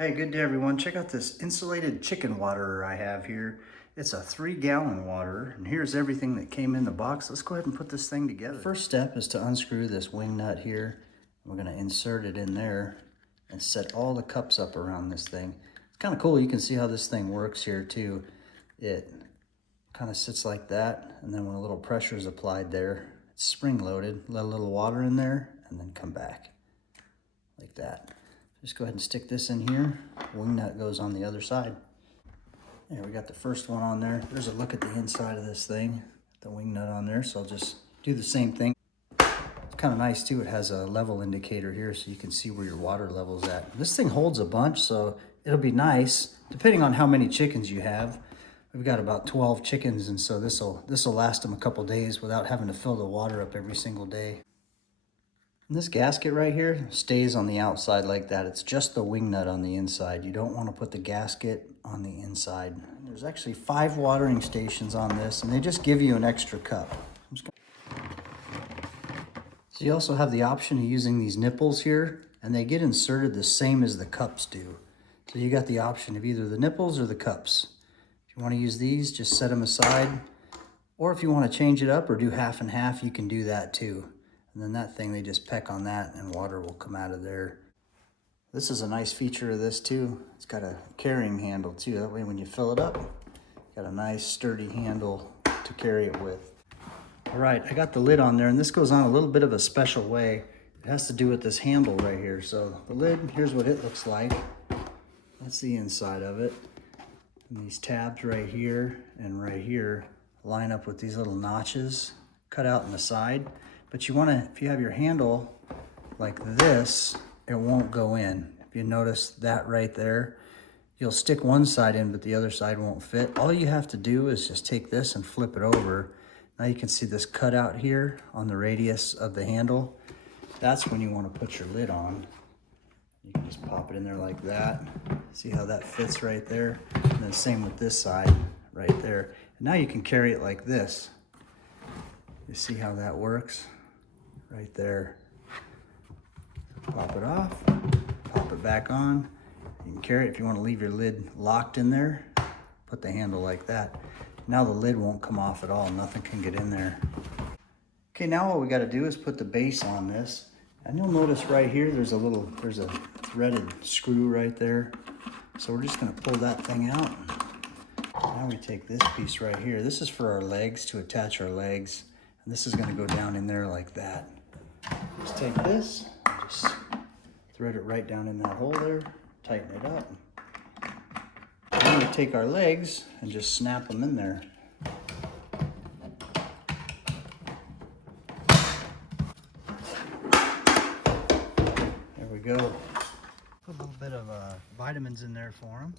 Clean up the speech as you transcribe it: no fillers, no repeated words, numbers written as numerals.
Hey, good day everyone. Check out this insulated chicken waterer I have here. It's a 3-gallon waterer, and here's everything that came in the box. Let's go ahead and put this thing together. First step is to unscrew this wing nut here. We're gonna insert it in there and set all the cups up around this thing. It's kind of cool. You can see how this thing works here too. It kind of sits like that, and then when a little pressure is applied there, it's spring loaded. Let a little water in there and then come back like that. Just go ahead and stick this in here. Wing nut goes on the other side. There, we got the first one on there. There's a look at the inside of this thing. The wing nut on there, so I'll just do the same thing. It's kind of nice too. It has a level indicator here so you can see where your water level's at. This thing holds a bunch, so it'll be nice, depending on how many chickens you have. We've got about 12 chickens, and so this'll last them a couple days without having to fill the water up every single day. And this gasket right here stays on the outside like that. It's just the wing nut on the inside. You don't want to put the gasket on the inside. There's actually 5 watering stations on this, and they just give you an extra cup. So you also have the option of using these nipples here, and they get inserted the same as the cups do. So you got the option of either the nipples or the cups. If you want to use these, just set them aside. Or if you want to change it up or do half and half, you can do that too. And then that thing, they just peck on that and water will come out of there. This is a nice feature of this too. It's got a carrying handle too. That way when you fill it up, you got a nice sturdy handle to carry it with. All right, I got the lid on there, and this goes on a little bit of a special way. It has to do with this handle right here. So the lid, here's what it looks like. That's the inside of it. And these tabs right here and right here line up with these little notches cut out in the side. But you want to, if you have your handle like this, it won't go in. If you notice that right there, you'll stick one side in, but the other side won't fit. All you have to do is just take this and flip it over. Now you can see this cutout here on the radius of the handle. That's when you want to put your lid on. You can just pop it in there like that. See how that fits right there? And then same with this side right there. And now you can carry it like this. You see how that works? Right there. Pop it off, pop it back on. You can carry it. If you want to leave your lid locked in there, put the handle like that. Now the lid won't come off at all. Nothing can get in there. Okay, now what we got to do is put the base on this. And you'll notice right here, there's a threaded screw right there. So we're just going to pull that thing out. Now we take this piece right here. This is for our legs, to attach our legs. And this is going to go down in there like that. Just take this, just thread it right down in that hole there, tighten it up. Then we take our legs and just snap them in there. There we go. Put a little bit of vitamins in there for them.